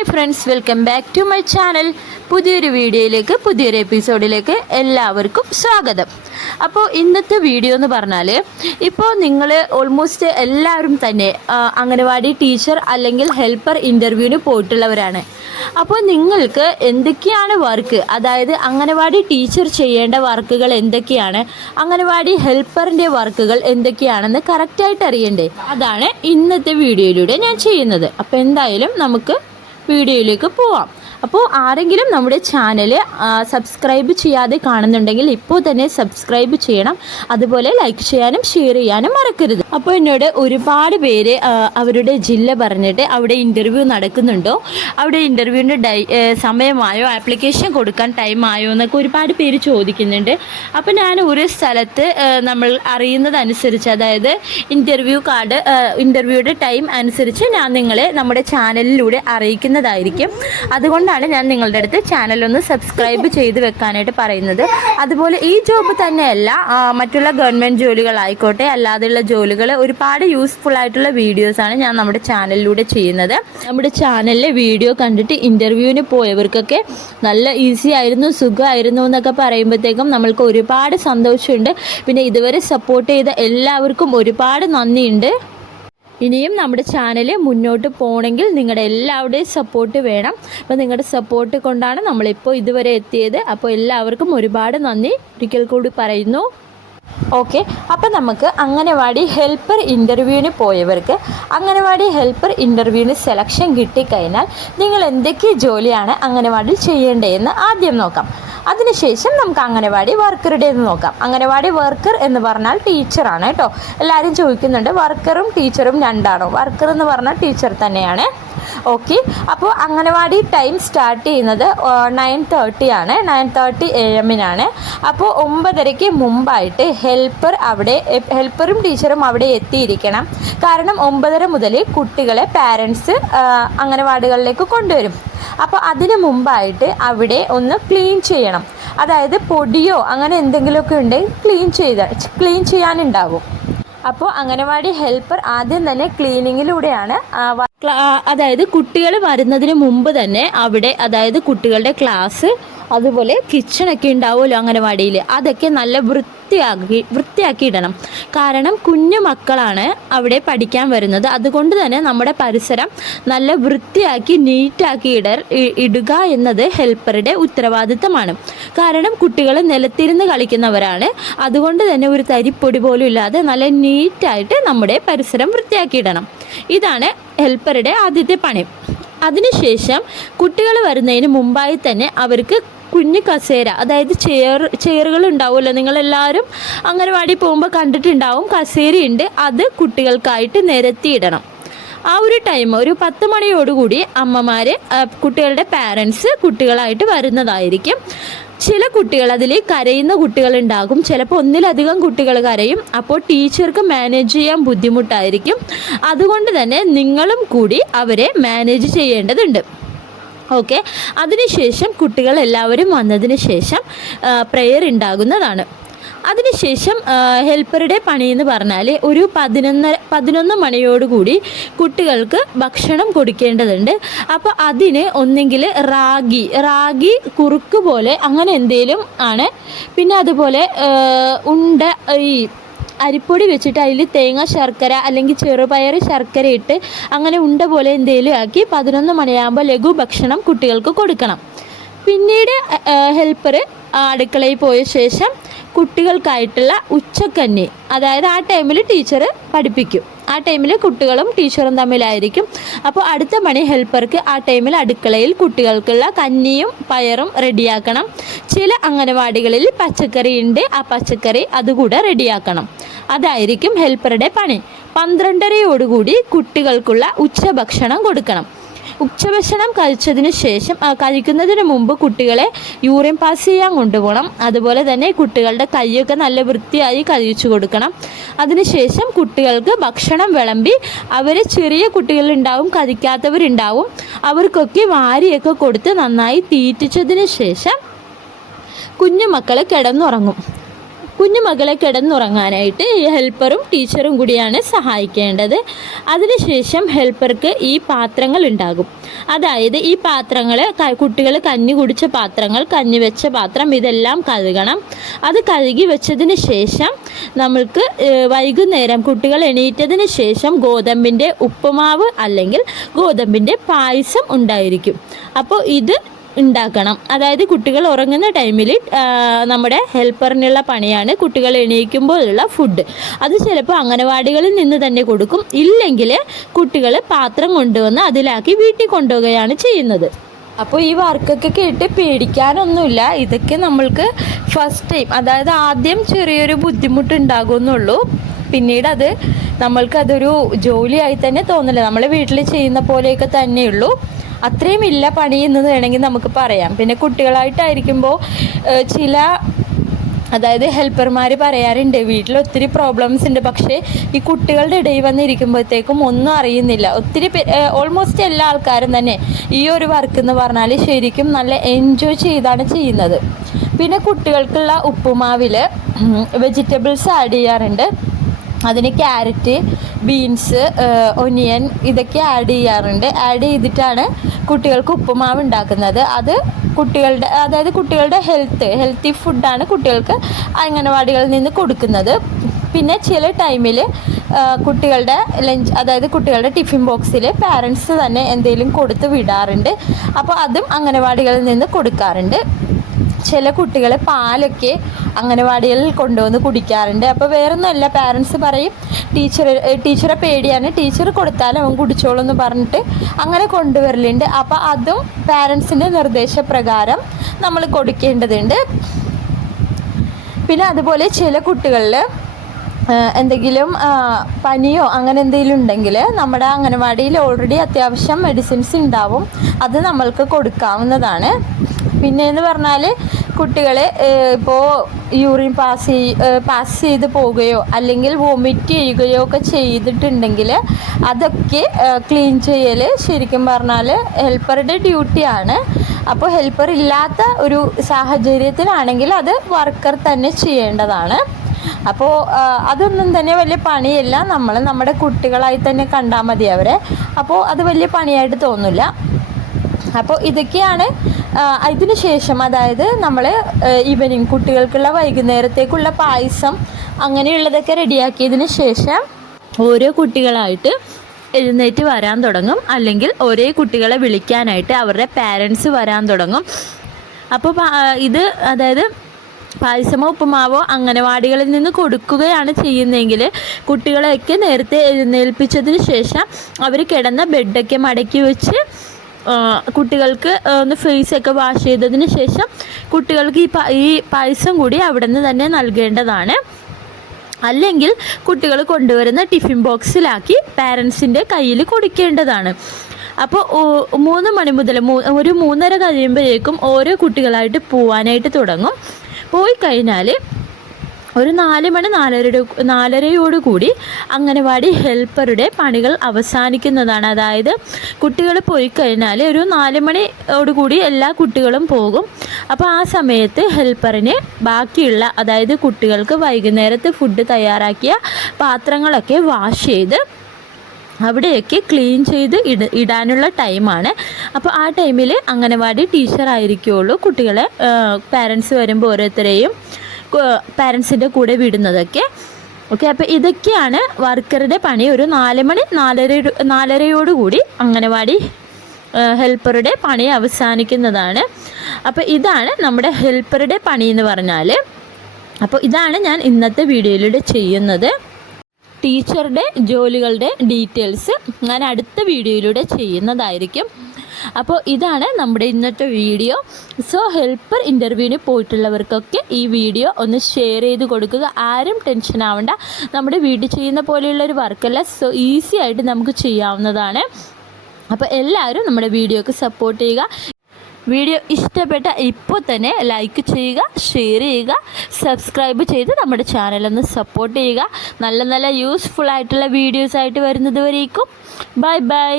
Hi friends welcome back to my channel. പുതിയൊരു വീഡിയോയിലേക്ക് പുതിയൊരു എപ്പിസോഡിലേക്ക് എല്ലാവർക്കും സ്വാഗതം. അപ്പോൾ ഇന്നത്തെ വീഡിയോ എന്ന് പറഞ്ഞാൽ ഇപ്പോൾ നിങ്ങൾ ഓൾമോസ്റ്റ് എല്ലാവരും തന്നെ അംഗനവാടി ടീച്ചർ അല്ലെങ്കിൽ ഹെൽപ്പർ ഇന്റർവ്യൂവിന് പോയിട്ടുള്ളവരാണ്. അപ്പോൾ നിങ്ങൾക്ക് എന്തൊക്കെയാണ് വർക്ക്? അതായത് അംഗനവാടി ടീച്ചർ ചെയ്യേണ്ട വർക്കുകൾ എന്തൊക്കെയാണ്? അംഗനവാടി ഹെൽപ്പറിന്റെ വർക്കുകൾ എന്തൊക്കെയാണെന്ന് കറക്റ്റായിട്ട് അറിയണ്ടേ? അതാണ് ഇന്നത്തെ വീഡിയോയിലൂടെ ഞാൻ ചെയ്യുന്നത്. അപ്പോൾ എന്തായാലും നമുക്ക് വീഡിയോയിലേക്ക് പോവാം. അപ്പോൾ ആരെങ്കിലും നമ്മുടെ ചാനൽ സബ്സ്ക്രൈബ് ചെയ്യാതെ കാണുന്നുണ്ടെങ്കിൽ ഇപ്പോൾ തന്നെ സബ്സ്ക്രൈബ് ചെയ്യണം. അതുപോലെ ലൈക്ക് ചെയ്യാനും ഷെയർ ചെയ്യാനും മറക്കരുത്. അപ്പോൾ എന്നോട് ഒരുപാട് പേര് അവരുടെ ജില്ല പറഞ്ഞിട്ട് അവിടെ ഇന്റർവ്യൂ നടക്കുന്നുണ്ടോ? അവിടെ ഇന്റർവ്യൂവിന്റെ ഡൈ സമയമായോ? ആപ്ലിക്കേഷൻ കൊടുക്കാൻ ടൈം ആയോ? എന്നൊക്കെ ഒരുപാട് പേര് ചോദിക്കുന്നുണ്ട്. അപ്പോൾ ഞാൻ ഒരു സ്ഥലത്ത് നമ്മൾ അറിയുന്നതനുസരിച്ച് അതായത് ഇന്റർവ്യൂ കാർഡ് ഇന്റർവ്യൂയുടെ ടൈം അനുസരിച്ച് ഞാൻ നിങ്ങളെ നമ്മുടെ ചാനലിലൂടെ അറിയിക്കുന്നതായിരിക്കും. അതുകൊണ്ടാണ് ഞാൻ നിങ്ങളുടെ അടുത്ത് ചാനലൊന്ന് സബ്സ്ക്രൈബ് ചെയ്ത് വെക്കാനായിട്ട് പറയുന്നത്. അതുപോലെ ഈ ജോബ് തന്നെയല്ല മറ്റുള്ള ഗവൺമെന്റ് ജോലികളായിക്കോട്ടെ അല്ലാതെയുള്ള ജോലികൾ ഒരുപാട് യൂസ്ഫുൾ ആയിട്ടുള്ള വീഡിയോസാണ് ഞാൻ നമ്മുടെ ചാനലിലൂടെ ചെയ്യുന്നത്. നമ്മുടെ ചാനലിലെ വീഡിയോ കണ്ടിട്ട് ഇന്റർവ്യൂവിന് പോയവർക്കൊക്കെ നല്ല ഈസി ആയിരുന്നു സുഖമായിരുന്നു എന്നൊക്കെ പറയുമ്പോഴത്തേക്കും നമ്മൾക്ക് ഒരുപാട് സന്തോഷമുണ്ട്. പിന്നെ ഇതുവരെ സപ്പോർട്ട് ചെയ്ത എല്ലാവർക്കും ഒരുപാട് നന്ദിയുണ്ട്. ഇനിയും നമ്മുടെ ചാനൽ മുന്നോട്ട് പോകണമെങ്കിൽ നിങ്ങളുടെ എല്ലാവരുടെയും സപ്പോർട്ട് വേണം. അപ്പോൾ നിങ്ങളുടെ സപ്പോർട്ട് കൊണ്ടാണ് നമ്മളിപ്പോൾ ഇതുവരെ എത്തിയത്. അപ്പോൾ എല്ലാവർക്കും ഒരുപാട് നന്ദി. ഒരിക്കൽ കൂടി പറയുന്നു. ഓക്കെ അപ്പം നമുക്ക് അംഗനവാടി ഹെൽപ്പർ ഇന്റർവ്യൂവിന് പോയവർക്ക് അംഗനവാടി ഹെൽപ്പർ ഇന്റർവ്യൂവിന് സെലക്ഷൻ കിട്ടിക്കഴിഞ്ഞാൽ നിങ്ങൾ എന്തൊക്കെ ജോലിയാണ് അംഗനവാടിയിൽ ചെയ്യേണ്ടതെന്ന് ആദ്യം നോക്കാം. അതിനുശേഷം നമുക്ക് അംഗനവാടി എന്ന് നോക്കാം. അംഗനവാടി വർക്കർ എന്ന് പറഞ്ഞാൽ ടീച്ചറാണ് കേട്ടോ. എല്ലാവരും ചോദിക്കുന്നുണ്ട് വർക്കറും ടീച്ചറും രണ്ടാണോ? വർക്കർ എന്ന് പറഞ്ഞാൽ ടീച്ചർ തന്നെയാണ്. ഓക്കെ അപ്പോൾ അംഗനവാടി ടൈം സ്റ്റാർട്ട് ചെയ്യുന്നത് നയൻ തേർട്ടി ആണ്. നയൻ തേർട്ടി എ എമ്മിനാണ് അപ്പോൾ ഒമ്പതരയ്ക്ക് മുമ്പായിട്ട് ഹെൽപ്പർ അവിടെ ഹെൽപ്പറും ടീച്ചറും അവിടെ എത്തിയിരിക്കണം. കാരണം ഒമ്പതര മുതൽ കുട്ടികളെ പാരൻസ് അംഗനവാടികളിലേക്ക് കൊണ്ടുവരും. അപ്പോൾ അതിന് മുമ്പായിട്ട് അവിടെ ഒന്ന് ക്ലീൻ ചെയ്യണം. അതായത് പൊടിയോ അങ്ങനെ എന്തെങ്കിലുമൊക്കെ ഉണ്ടെങ്കിൽ ക്ലീൻ ചെയ്ത ക്ലീൻ ചെയ്യാനുണ്ടാവും. അപ്പോൾ അംഗനവാടി ഹെൽപ്പർ ആദ്യം തന്നെ ക്ലീനിങ്ങിലൂടെയാണ് അതായത് കുട്ടികൾ വരുന്നതിന് മുമ്പ് തന്നെ അവിടെ അതായത് കുട്ടികളുടെ ക്ലാസ് അതുപോലെ കിച്ചണൊക്കെ ഉണ്ടാവുമല്ലോ അംഗനവാടിയിൽ. അതൊക്കെ നല്ല വൃത്തിയാക്കി വൃത്തിയാക്കി ഇടണം കാരണം കുഞ്ഞു മക്കളാണ് അവിടെ പഠിക്കാൻ വരുന്നത്. അതുകൊണ്ട് തന്നെ നമ്മുടെ പരിസരം നല്ല വൃത്തിയാക്കി നീറ്റാക്കി ഇട ഇടുക എന്നത് ഹെൽപ്പറുടെ ഉത്തരവാദിത്തമാണ്. കാരണം കുട്ടികൾ നിലത്തിരുന്ന് കളിക്കുന്നവരാണ്. അതുകൊണ്ട് തന്നെ ഒരു തരിപ്പൊടി പോലും ഇല്ലാതെ നല്ല നീറ്റായിട്ട് നമ്മുടെ പരിസരം വൃത്തിയാക്കിയിടണം. ഇതാണ് ഹെൽപ്പറുടെ ആദ്യത്തെ പണി. അതിനുശേഷം കുട്ടികൾ വരുന്നതിന് മുമ്പായി തന്നെ അവർക്ക് കുഞ്ഞു കസേര അതായത് ചെയർ ചെയറുകൾ ഉണ്ടാവുമല്ലോ. നിങ്ങളെല്ലാവരും അംഗനവാടി പോകുമ്പോൾ കണ്ടിട്ടുണ്ടാവും കസേരയുണ്ട്. അത് കുട്ടികൾക്കായിട്ട് നിരത്തിയിടണം. ആ ഒരു ടൈം ഒരു പത്ത് മണിയോടുകൂടി അമ്മമാർ കുട്ടികളുടെ പാരൻസ് കുട്ടികളായിട്ട് വരുന്നതായിരിക്കും. ചില കുട്ടികൾ അതിൽ കരയുന്ന കുട്ടികളുണ്ടാകും ചിലപ്പോൾ ഒന്നിലധികം കുട്ടികൾ കരയും. അപ്പോൾ ടീച്ചർക്ക് മാനേജ് ചെയ്യാൻ ബുദ്ധിമുട്ടായിരിക്കും. അതുകൊണ്ട് തന്നെ നിങ്ങളും കൂടി അവരെ മാനേജ് ചെയ്യേണ്ടതുണ്ട്. ഓക്കെ? അതിനുശേഷം കുട്ടികൾ എല്ലാവരും വന്നതിന് ശേഷം പ്രെയർ ഉണ്ടാകുന്നതാണ്. അതിനുശേഷം ഹെൽപ്പറുടെ പണി എന്ന് പറഞ്ഞാൽ ഒരു പതിനൊന്നര പതിനൊന്ന് മണിയോടുകൂടി കുട്ടികൾക്ക് ഭക്ഷണം കൊടുക്കേണ്ടതുണ്ട്. അപ്പോൾ അതിന് ഒന്നെങ്കിൽ റാഗി റാഗി കുറുക്ക് പോലെ അങ്ങനെ എന്തേലും ആണ്. പിന്നെ അതുപോലെ ഉണ്ട ഈ അരിപ്പൊടി വെച്ചിട്ട് അതിൽ തേങ്ങ ശർക്കര അല്ലെങ്കിൽ ചെറുപയർ ശർക്കര ഇട്ട് അങ്ങനെ ഉണ്ട പോലെ എന്തെങ്കിലും ആക്കി പതിനൊന്ന് മണിയാകുമ്പോൾ ലഘു ഭക്ഷണം കുട്ടികൾക്ക് കൊടുക്കണം. പിന്നീട് ഹെൽപ്പർ അടുക്കളയിൽ പോയ ശേഷം കുട്ടികൾക്കായിട്ടുള്ള ഉച്ചക്കഞ്ഞി. അതായത് ആ ടൈമിൽ ടീച്ചർ പഠിപ്പിക്കും. ആ ടൈമിൽ കുട്ടികളും ടീച്ചറും തമ്മിലായിരിക്കും. അപ്പോൾ അടുത്ത മണി ഹെൽപ്പർക്ക് ആ ടൈമിൽ അടുക്കളയിൽ കുട്ടികൾക്കുള്ള കഞ്ഞിയും പയറും റെഡിയാക്കണം. ചില അംഗനവാടികളിൽ പച്ചക്കറി ഉണ്ട്. ആ പച്ചക്കറി അതുകൂടെ റെഡിയാക്കണം. അതായിരിക്കും ഹെൽപ്പറുടെ പണി. പന്ത്രണ്ടരയോടുകൂടി കുട്ടികൾക്കുള്ള ഉച്ചഭക്ഷണം കൊടുക്കണം. ഉച്ചഭക്ഷണം കഴിച്ചതിന് ശേഷം കഴിക്കുന്നതിന് മുമ്പ് കുട്ടികളെ യൂറിൻ പാസ് ചെയ്യാൻ കൊണ്ടുപോകണം. അതുപോലെ തന്നെ കുട്ടികളുടെ കൈയൊക്കെ നല്ല വൃത്തിയായി കഴിച്ചു കൊടുക്കണം. അതിനുശേഷം കുട്ടികൾക്ക് ഭക്ഷണം വിളമ്പി അവർ ചെറിയ കുട്ടികളുണ്ടാവും കഴിക്കാത്തവരുണ്ടാവും. അവർക്കൊക്കെ വാരിയൊക്കെ കൊടുത്ത് നന്നായി തീറ്റിച്ചതിന് ശേഷം കുഞ്ഞു മക്കൾ കിടന്നുറങ്ങും. കുഞ്ഞുമകളെ കിടന്നുറങ്ങാനായിട്ട് ഹെൽപ്പറും ടീച്ചറും കൂടിയാണ് സഹായിക്കേണ്ടത്. അതിനുശേഷം ഹെൽപ്പർക്ക് ഈ പാത്രങ്ങൾ ഉണ്ടാകും. അതായത് ഈ പാത്രങ്ങൾ കുട്ടികൾ കഞ്ഞി കുടിച്ച പാത്രങ്ങൾ കഞ്ഞി വെച്ച പാത്രം ഇതെല്ലാം കഴുകണം. അത് കഴുകി വെച്ചതിന് ശേഷം നമ്മൾക്ക് വൈകുന്നേരം കുട്ടികൾ എണീറ്റതിന് ശേഷം ഗോതമ്പിന്റെ ഉപ്പുമാവ് അല്ലെങ്കിൽ ഗോതമ്പിന്റെ പായസം ഉണ്ടായിരിക്കും. അപ്പോൾ ഇത് ഉണ്ടാക്കണം. അതായത് കുട്ടികൾ ഉറങ്ങുന്ന ടൈമിൽ നമ്മുടെ ഹെൽപ്പറിനുള്ള പണിയാണ് കുട്ടികൾ എണീക്കുമ്പോഴുള്ള ഫുഡ് അത് ചിലപ്പോൾ അംഗനവാടികളിൽ നിന്ന് തന്നെ കൊടുക്കും. ഇല്ലെങ്കിൽ കുട്ടികൾ പാത്രം കൊണ്ടുവന്ന് അതിലാക്കി വീട്ടിൽ കൊണ്ടുപോവുകയാണ് ചെയ്യുന്നത്. അപ്പോൾ ഈ വർക്കൊക്കെ കേട്ട് പേടിക്കാനൊന്നുമില്ല. ഇതൊക്കെ നമ്മൾക്ക് ഫസ്റ്റ് ടൈം അതായത് ആദ്യം ചെറിയൊരു ബുദ്ധിമുട്ട് ഉണ്ടാകുമെന്നുള്ളൂ പിന്നീട് അത് നമ്മൾക്ക് അതൊരു ജോലിയായി തന്നെ തോന്നില്ല നമ്മൾ വീട്ടിൽ ചെയ്യുന്ന പോലെയൊക്കെ തന്നെയുള്ളൂ. അത്രയും ഇല്ല പണി എന്ന് വേണമെങ്കിൽ നമുക്ക് പറയാം. പിന്നെ കുട്ടികളായിട്ടായിരിക്കുമ്പോൾ ചില അതായത് ഹെൽപ്പർമാർ പറയാറുണ്ട് വീട്ടിൽ ഒത്തിരി പ്രോബ്ലംസ് ഉണ്ട്. പക്ഷേ ഈ കുട്ടികളുടെ ഇടയിൽ വന്നിരിക്കുമ്പോഴത്തേക്കും ഒന്നും അറിയുന്നില്ല. ഒത്തിരി ഓൾമോസ്റ്റ് എല്ലാ ആൾക്കാരും തന്നെ ഈ ഒരു വർക്ക് എന്ന് പറഞ്ഞാൽ ശരിക്കും നല്ല എൻജോയ് ചെയ്താണ് ചെയ്യുന്നത്. പിന്നെ കുട്ടികൾക്കുള്ള ഉപ്പുമാവിൽ വെജിറ്റബിൾസ് ആഡ് ചെയ്യാറുണ്ട്. അതിന് ക്യാരറ്റ് ബീൻസ് ഒനിയൻ ഇതൊക്കെ ആഡ് ചെയ്യാറുണ്ട്. ആഡ് ചെയ്തിട്ടാണ് കുട്ടികൾക്ക് ഉപ്പുമാവ് ഉണ്ടാക്കുന്നത്. അത് കുട്ടികളുടെ അതായത് കുട്ടികളുടെ ഹെൽത്ത് ഹെൽത്തി ഫുഡാണ് കുട്ടികൾക്ക് അംഗനവാടികളിൽ നിന്ന് കൊടുക്കുന്നത്. പിന്നെ ചില ടൈമിൽ കുട്ടികളുടെ ലഞ്ച് അതായത് കുട്ടികളുടെ ടിഫിൻ ബോക്സിൽ പാരൻസ് തന്നെ എന്തെങ്കിലും കൊടുത്ത് വിടാറുണ്ട്. അപ്പോൾ അതും അംഗനവാടികളിൽ നിന്ന് കൊടുക്കാറുണ്ട്. ചില കുട്ടികൾ പാലൊക്കെ അംഗനവാടികളിൽ കൊണ്ടുവന്ന് കുടിക്കാറുണ്ട്. അപ്പോൾ വേറൊന്നുമല്ല പാരൻസ് പറയും ടീച്ചർ ടീച്ചറെ പേടിയാണ് ടീച്ചർ കൊടുത്താൽ അവൻ കുടിച്ചോളൂ എന്ന് പറഞ്ഞിട്ട് അങ്ങനെ കൊണ്ടുവരലുണ്ട്. അപ്പോൾ അതും പാരൻസിന്റെ നിർദ്ദേശപ്രകാരം നമ്മൾ കൊടുക്കേണ്ടതുണ്ട്. പിന്നെ അതുപോലെ ചില കുട്ടികളിൽ എന്തെങ്കിലും പനിയോ അങ്ങനെ എന്തെങ്കിലും ഉണ്ടെങ്കിൽ നമ്മുടെ അംഗനവാടിയിൽ ഓൾറെഡി അത്യാവശ്യം മെഡിസിൻസ് ഉണ്ടാവും. അത് നമ്മൾക്ക് കൊടുക്കാവുന്നതാണ്. പിന്നെ എന്ന് പറഞ്ഞാൽ കുട്ടികളെ ഇപ്പോൾ യൂറിൻ പാസ് പാസ് ചെയ്ത് പോവുകയോ അല്ലെങ്കിൽ വോമിറ്റ് ചെയ്യുകയോ ഒക്കെ ചെയ്തിട്ടുണ്ടെങ്കിൽ അതൊക്കെ ക്ലീൻ ചെയ്യൽ ശരിക്കും പറഞ്ഞാൽ ഹെൽപ്പറുടെ ഡ്യൂട്ടിയാണ് അപ്പോൾ ഹെൽപ്പർ ഇല്ലാത്ത ഒരു സാഹചര്യത്തിലാണെങ്കിൽ അത് വർക്കർ തന്നെ ചെയ്യേണ്ടതാണ്. അപ്പോൾ അതൊന്നും തന്നെ വലിയ പണിയല്ല. നമ്മൾ നമ്മുടെ കുട്ടികളായി തന്നെ കണ്ടാൽ മതി അവരെ. അപ്പോൾ അത് വലിയ പണിയായിട്ട് തോന്നില്ല. അപ്പോൾ ഇതൊക്കെയാണ് ആ, ഇതിന് ശേഷം അതായത് നമ്മൾ ഈവനിങ് കുട്ടികൾക്കുള്ള വൈകുന്നേരത്തേക്കുള്ള പായസം അങ്ങനെയുള്ളതൊക്കെ റെഡിയാക്കിയതിന് ശേഷം ഓരോ കുട്ടികളായിട്ട് എഴുന്നേറ്റ് വരാൻ തുടങ്ങും. അല്ലെങ്കിൽ ഒരേ കുട്ടികളെ വിളിക്കാനായിട്ട് അവരുടെ പാരൻസ് വരാൻ തുടങ്ങും. അപ്പോൾ ഇത് അതായത് പായസമോ ഉപ്പുമാവോ അംഗനവാടികളിൽ നിന്ന് കൊടുക്കുകയാണ് ചെയ്യുന്നതെങ്കിൽ കുട്ടികളെയൊക്കെ നേരത്തെ എഴുന്നേൽപ്പിച്ചതിന് ശേഷം അവർ കിടന്ന ബെഡൊക്കെ മടക്കി വെച്ച് കുട്ടികൾക്ക് ഒന്ന് ഫേസൊക്കെ വാഷ് ചെയ്തതിന് ശേഷം കുട്ടികൾക്ക് ഈ ഈ പായസം കൂടി അവിടെ നിന്ന് തന്നെ നൽകേണ്ടതാണ്. അല്ലെങ്കിൽ കുട്ടികൾ കൊണ്ടുവരുന്ന ടിഫിൻ ബോക്സിലാക്കി പാരൻസിന്റെ കയ്യിൽ കൊടുക്കേണ്ടതാണ്. അപ്പോൾ മൂന്ന് മണി മുതൽ ഒരു മൂന്നര കഴിയുമ്പോഴേക്കും ഓരോ കുട്ടികളായിട്ട് പോവാനായിട്ട് തുടങ്ങും. പോയി കഴിഞ്ഞാൽ ഒരു നാല് മണി നാലരയുടെ നാലരയോട് കൂടി അംഗനവാടി ഹെൽപ്പറുടെ പണികൾ അവസാനിക്കുന്നതാണ്. അതായത് കുട്ടികൾ പോയി കഴിഞ്ഞാൽ ഒരു നാല് മണിയോടുകൂടി എല്ലാ കുട്ടികളും പോകും. അപ്പോൾ ആ സമയത്ത് ഹെൽപ്പറിന് ബാക്കിയുള്ള അതായത് കുട്ടികൾക്ക് വൈകുന്നേരത്തെ ഫുഡ് തയ്യാറാക്കിയ പാത്രങ്ങളൊക്കെ വാഷ് ചെയ്ത് അവിടെയൊക്കെ ക്ലീൻ ചെയ്ത് ഇട ഇടാനുള്ള ടൈമാണ്. അപ്പോൾ ആ ടൈമിൽ അംഗനവാടി ടീച്ചറായിരിക്കുള്ളൂ കുട്ടികളെ പാരൻസ് വരുമ്പോൾ ഓരോരുത്തരെയും പാരൻസിന്റെ കൂടെ വിടുന്നതൊക്കെ. ഓക്കെ അപ്പോൾ ഇതൊക്കെയാണ് വർക്കറുടെ പണി. ഒരു നാല് മണി നാലര നാലരയോടുകൂടി അംഗനവാടി ഹെൽപ്പറുടെ പണി അവസാനിക്കുന്നതാണ്. അപ്പോൾ ഇതാണ് നമ്മുടെ ഹെൽപ്പറുടെ പണി എന്ന് പറഞ്ഞാൽ അപ്പോൾ ഇതാണ് ഞാൻ ഇന്നത്തെ വീഡിയോയിലൂടെ ചെയ്യുന്നത്. ടീച്ചറുടെ ജോലികളുടെ ഡീറ്റെയിൽസ് ഞാൻ അടുത്ത വീഡിയോയിലൂടെ ചെയ്യുന്നതായിരിക്കും. അപ്പോൾ ഇതാണ് നമ്മുടെ ഇന്നത്തെ വീഡിയോ. സോ ഹെൽപ്പർ ഇന്റർവ്യൂവിന് പോയിട്ടുള്ളവർക്കൊക്കെ ഈ വീഡിയോ ഒന്ന് ഷെയർ ചെയ്ത് കൊടുക്കുക. ആരും ടെൻഷൻ ആവണ്ട. നമ്മുടെ വീട്ടിൽ ചെയ്യുന്ന പോലെയുള്ള ഒരു വർക്കല്ല. സോ ഈസി ആയിട്ട് നമുക്ക് ചെയ്യാവുന്നതാണ്. അപ്പോൾ എല്ലാവരും നമ്മുടെ വീഡിയോക്ക് സപ്പോർട്ട് ചെയ്യുക. വീഡിയോ ഇഷ്ടപ്പെട്ട ഇപ്പോൾ തന്നെ ലൈക്ക് ചെയ്യുക ഷെയർ ചെയ്യുക സബ്സ്ക്രൈബ് ചെയ്ത് നമ്മുടെ ചാനലൊന്ന് സപ്പോർട്ട് ചെയ്യുക. നല്ല നല്ല യൂസ്ഫുൾ ആയിട്ടുള്ള വീഡിയോസ് ആയിട്ട് വരുന്നത് വരേക്കും. Bye bye